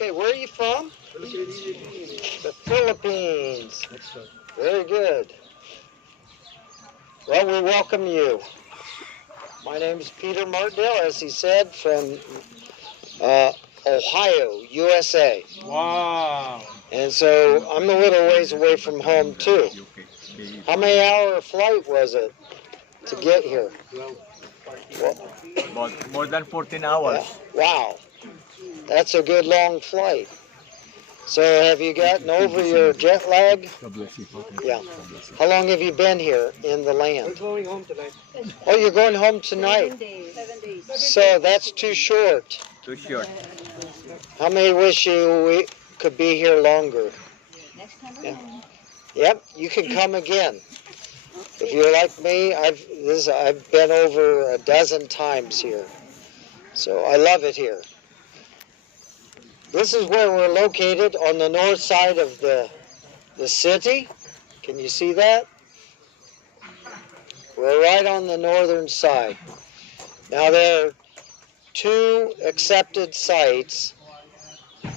Okay, where are you from? The Philippines. Very good. Well, we welcome you. My name is Peter Martindale, as he said, from Ohio, USA. Wow. And so I'm a little ways away from home, too. How many hour flight was it to get here? Well, more than 14 hours. Wow. That's a good long flight. So have you gotten over your jet lag? Yeah. How long have you been here in the land? We're going home tonight. Oh, you're going home tonight? 7 days. 7 days. So that's too short. Too short. How many wish you could be here longer? Next time Yeah. around. Yep, you can come again. If you're like me, I've been over a dozen times here. So I love it here. This is where we're located on the north side of the city. Can you see that? We're right on the northern side. Now there are two accepted sites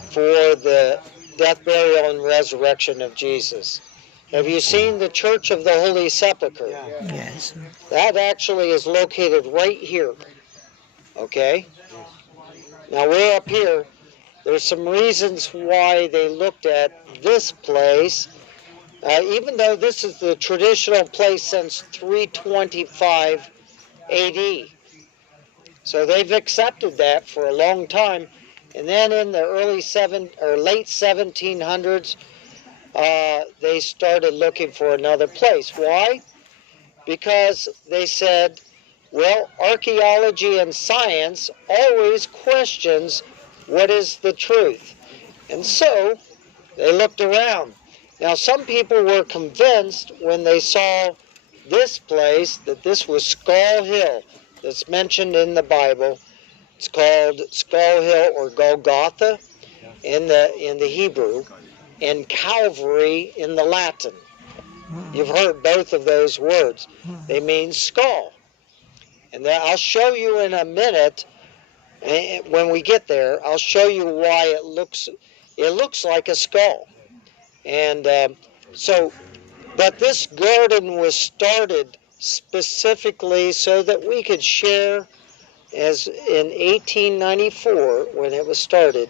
for the death, burial, and resurrection of Jesus. Have you seen the Church of the Holy Sepulchre? Yes. That actually is located right here. Okay? Now we're up here. There's some reasons why they looked at this place, even though this is the traditional place since 325 AD. So they've accepted that for a long time. And then in the late 1700s, they started looking for another place. Why? Because they said, well, archaeology and science always questions what is the truth. And so they looked around. Now, some people were convinced when they saw this place that this was Skull Hill that's mentioned in the Bible. It's called Skull Hill or Golgotha in the Hebrew, and Calvary in the Latin. You've heard both of those words. They mean skull. And I'll show you in a minute, when we get there, I'll show you why it looks like a skull. And but this garden was started specifically so that we could share, as in 1894 when it was started,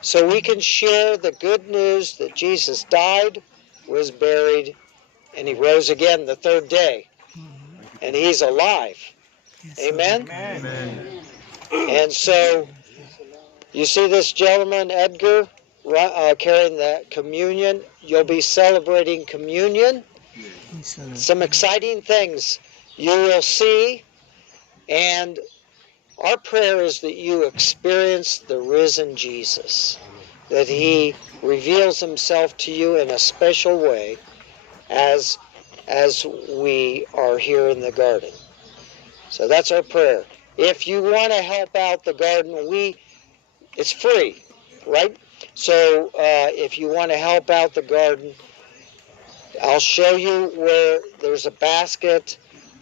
so we can share the good news that Jesus died, was buried, and he rose again the third day. And he's alive. Amen? Amen. And so, you see this gentleman, Edgar, carrying the communion. You'll be celebrating communion. Some exciting things you will see. And our prayer is that you experience the risen Jesus, that he reveals himself to you in a special way as we are here in the garden. So that's our prayer. If you want to help out the garden, it's free, right? So if you want to help out the garden, I'll show you where there's a basket.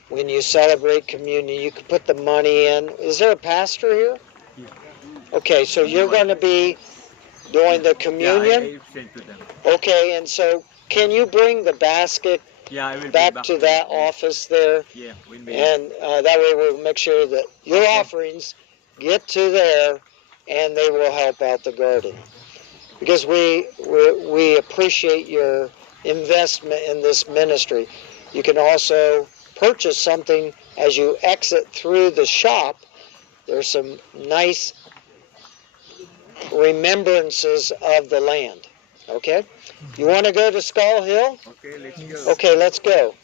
When you celebrate communion, you can put the money in. Is there a pastor here? Okay, so you're going to be doing the communion? Yeah, I sent to them. Okay, and so can you bring the basket Yeah, I will back to that office there? Yeah, we'll be. And that way we'll make sure that your offerings get to there and they will help out the garden. Because we appreciate your investment in this ministry. You can also purchase something as you exit through the shop. There's some nice remembrances of the land. Okay? You want to go to Skull Hill? Okay, let's go. Okay, let's go.